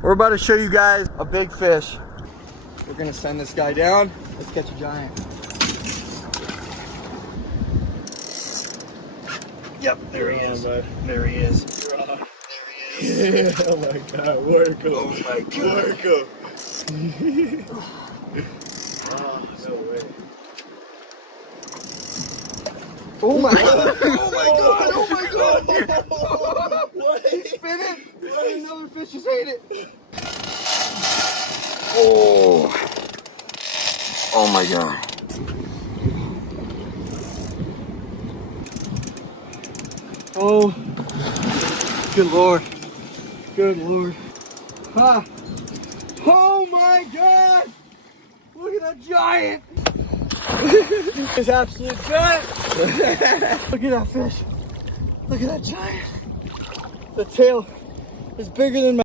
We're about to show you guys a big fish. We're gonna send this guy down. Let's catch a giant. Yep, there he is. There he is. There he is. Oh my god, work him. Oh my god. Work him. Oh, no way. Oh my god. Oh my god. Oh my god. What? He's spinning. Another fish just ate it. Oh. Oh my god. Oh. Good lord. Good lord. Ah. Oh my god. Look at that giant. It's absolute giant. Look at that fish. Look at that giant. The tail is bigger than my